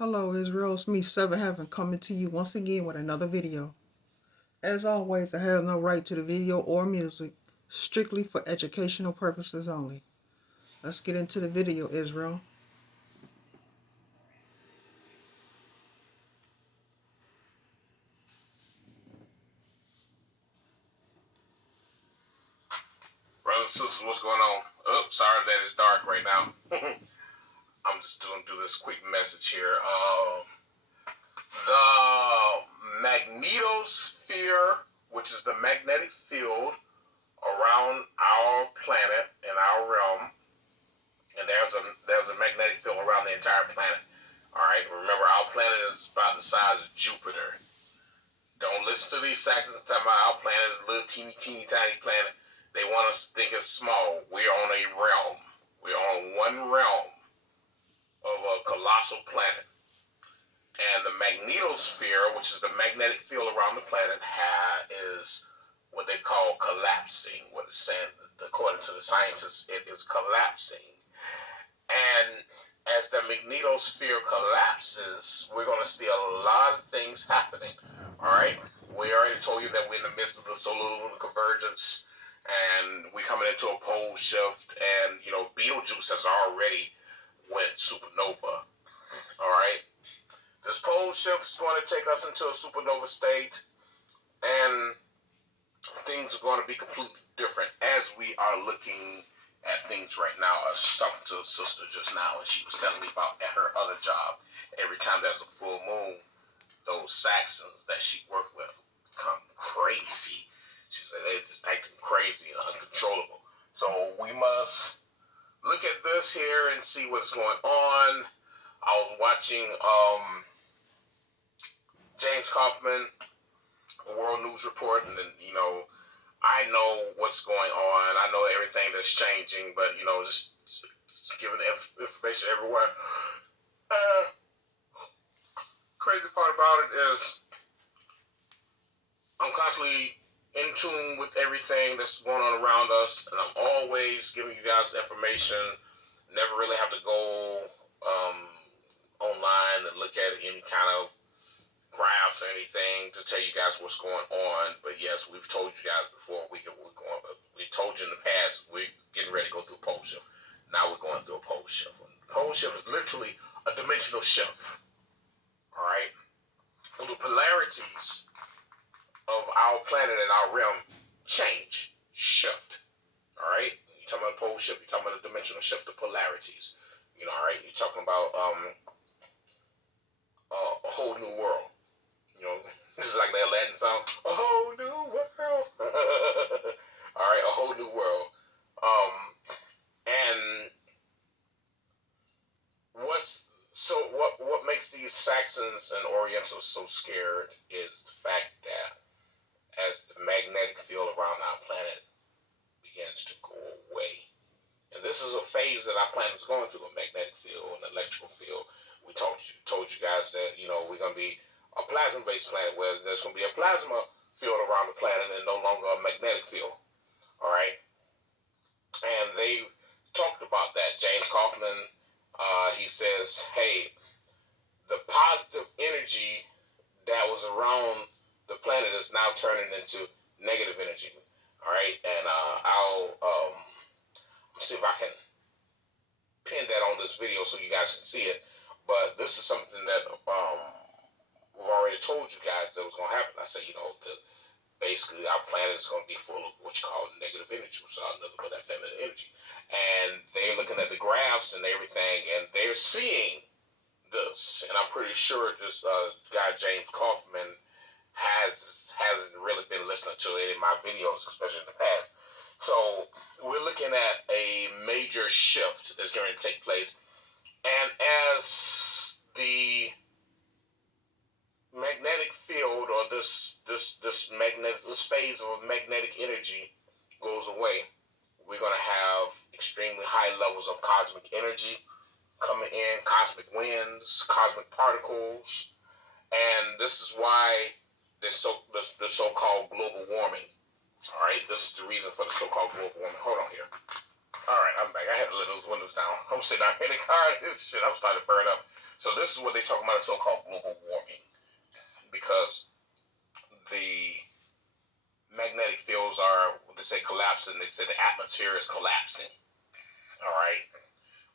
Hello Israel, it's me, Seven Heaven, coming to you once again with another video. As always, I have no right to the video or music, strictly for educational purposes only. Let's get into the video, Israel. Brothers and sisters, what's going on? Oops, sorry that it's dark right now. I'm just going to do this quick message here. The magnetosphere, which is the magnetic field around our planet and our realm, and there's a magnetic field around the entire planet. All right, remember our planet is about the size of Jupiter. Don't listen to these sacks talking about our planet is a little teeny tiny planet. They want us to think it's small. We're on a realm. We're on one realm of a colossal planet. And the magnetosphere, which is the magnetic field around the planet, is what they call collapsing. What it's saying, according to the scientists, it is collapsing. And as the magnetosphere collapses, we're going to see a lot of things happening. All right? We already told you that we're in the midst of the solar-lunar convergence, and we're coming into a pole shift, and, Betelgeuse has already went supernova. All right? This pole shift is going to take us into a supernova state, and things are going to be completely different as we are looking at things right now. I was talking to a sister just now, and she was telling me about at her other job. Every time there's a full moon, those Saxons that she worked with become crazy. She said they're just acting crazy and uncontrollable. So we must look at this here and see what's going on. I was watching James Kaufman, World News Report, and then, I know what's going on. I know everything that's changing, but, just giving information everywhere. Crazy part about it is I'm constantly in tune with everything that's going on around us, and I'm always giving you guys information. Never really have to go online and look at any kind of graphs or anything to tell you guys what's going on. But yes, we've told you guys before. We told you in the past we're getting ready to go through a pole shift. Now we're going through a pole shift. Pole shift is literally a dimensional shift. All right, and the polarities of our planet and our realm change, shift. All right, you're talking about pole shift. You're talking about a dimensional shift of polarities. All right, you're talking about a whole new world. This is like the Aladdin song, a whole new world. All right, a whole new world. And what makes these Saxons and Orientals so scared is the fact that as the magnetic field around our planet begins to go away, and this is a phase that our planet is going through, a magnetic field, an electrical field. We told you guys that we're going to be a plasma-based planet where there's going to be a plasma field around the planet and no longer a magnetic field. All right, and they talked about that. James Kaufman, he says, hey, the positive energy that was around the planet is now turning into negative energy. All right, and I'll see if I can pin that on this video so you guys can see it. But this is something that we've already told you guys that was going to happen. I said, basically our planet is going to be full of what you call negative energy, which is nothing but that feminine energy. And they're looking at the graphs and everything, and they're seeing this. And I'm pretty sure this guy James Kaufman hasn't really been listening to any of my videos, especially in the past. So we're looking at a major shift that's going to take place, and as the magnetic field or this phase of magnetic energy goes away, we're going to have extremely high levels of cosmic energy coming in, cosmic winds, cosmic particles, and this is why the so-called global warming. All right, this is the reason for the so-called global warming. Hold on here. All right, I'm back. I had to let those windows down. I'm sitting out in the car. This shit, I'm starting to burn up. So this is what they talk about, so-called global warming, because the magnetic fields are, they say, collapsing. They say the atmosphere is collapsing. All right,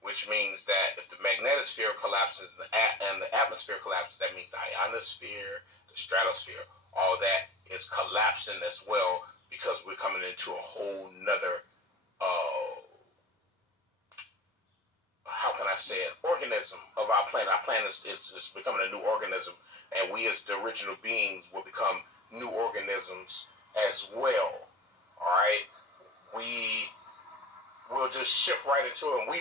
which means that if the magnetosphere collapses and the atmosphere collapses, that means the ionosphere, the stratosphere, all that is collapsing as well, because we're coming into a whole nother, how can I say it, organism of our planet. Our planet is becoming a new organism, and we as the original beings will become new organisms as well. All right, we will just shift right into it, and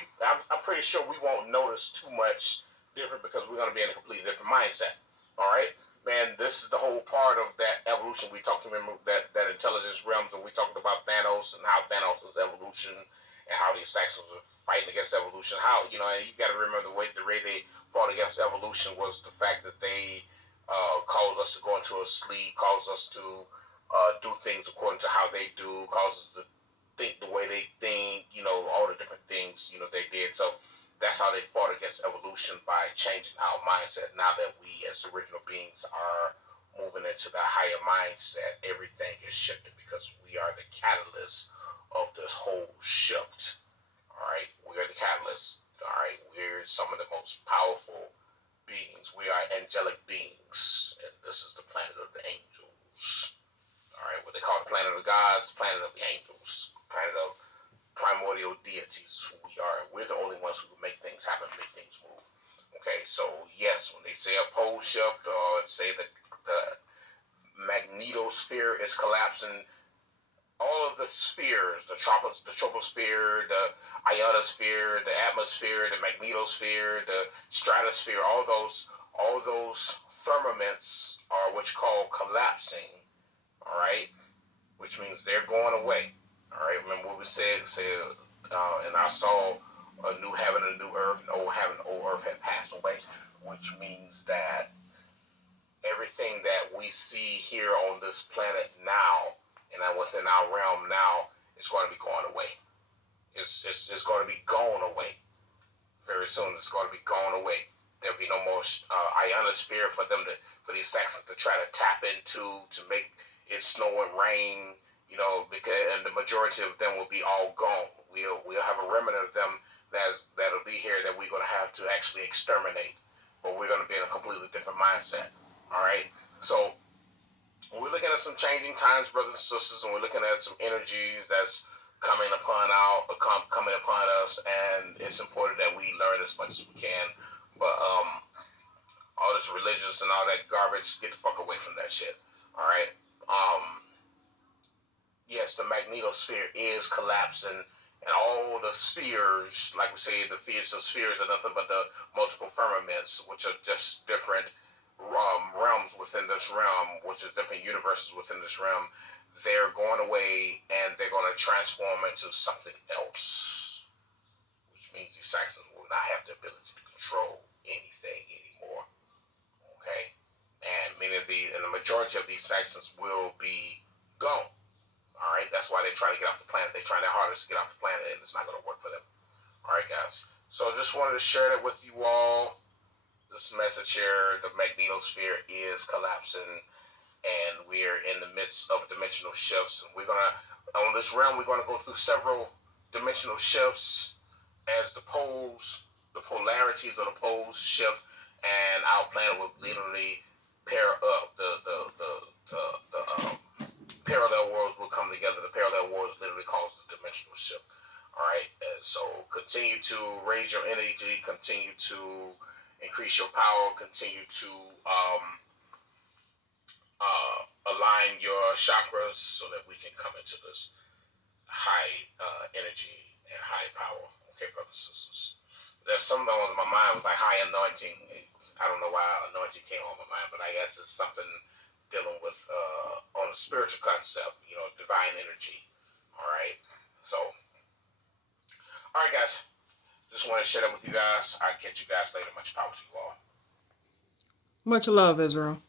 I'm pretty sure we won't notice too much different, because we're going to be in a completely different mindset. All right, man, this is the whole part of that evolution we talked about, that intelligence realms, and we talked about Thanos and how Thanos was evolution, and how these Saxons were fighting against evolution. How, and you got to remember the way they fought against evolution was the fact that they caused us to go into a sleep, caused us to do things according to how they do, causes us to think the way they think, all the different things, they did. So that's how they fought against evolution, by changing our mindset. Now that we as original beings are moving into the higher mindset, everything is shifting, because we are the catalyst of this whole shift. All right, we are the catalyst. All right, we're some of the most powerful beings. We are angelic beings, and this is the planet of the angels. All right, what they call the planet of the gods, the planet of the angels, planet of primordial deities. Who we are, and we're the only ones who can make things happen, make things move. Okay, so yes, when they say a pole shift, or say that the magnetosphere is collapsing, all of the spheres, the troposphere, the ionosphere, the atmosphere, the magnetosphere, the stratosphere, all those firmaments are what you call collapsing. All right, which means they're going away. All right, remember what we said? And I saw a new heaven and a new earth, and old heaven and old earth had passed away, which means that everything that we see here on this planet now, and within our realm now, is going to be going away. It's going to be going away very soon. It's going to be going away. There'll be no more ionosphere for these Saxons to try to tap into, to make it snow and rain. And the majority of them will be all gone. We'll have a remnant of them that'll be here, that we're going to have to actually exterminate. But we're going to be in a completely different mindset. All right. So we're looking at some changing times, brothers and sisters, and we're looking at some energies that's coming upon us, and it's important that we learn as much as we can. But all this religious and all that garbage, get the fuck away from that shit. All right. Yes, the magnetosphere is collapsing, and all the spheres, like we say, the spheres are nothing but the multiple firmaments, which are just different realms within this realm, which is different universes within this realm. They're going away, and they're going to transform into something else, which means the Saxons will not have the ability to control anything anymore. Okay, and the majority of these Saxons will be gone. All right, that's why they're trying to get off the planet. They're trying their hardest to get off the planet, and it's not going to work for them. All right, guys. So just wanted to share that with you all. This message here: the magnetosphere is collapsing, and we're in the midst of dimensional shifts. And on this realm, we're gonna go through several dimensional shifts as the polarities of the poles shift, and our planet will literally pair up. The parallel worlds will come together. The parallel worlds literally cause the dimensional shift. All right, and so continue to raise your energy, continue to increase your power, continue to align your chakras, so that we can come into this high energy and high power. Okay, brothers and sisters. There's something on my mind with like high anointing. I don't know why anointing came on my mind, but I guess it's something dealing with on a spiritual concept, divine energy. All right. So, all right, guys. Just want to share that with you guys. I'll catch you guys later. Much power to you all. Much love, Israel.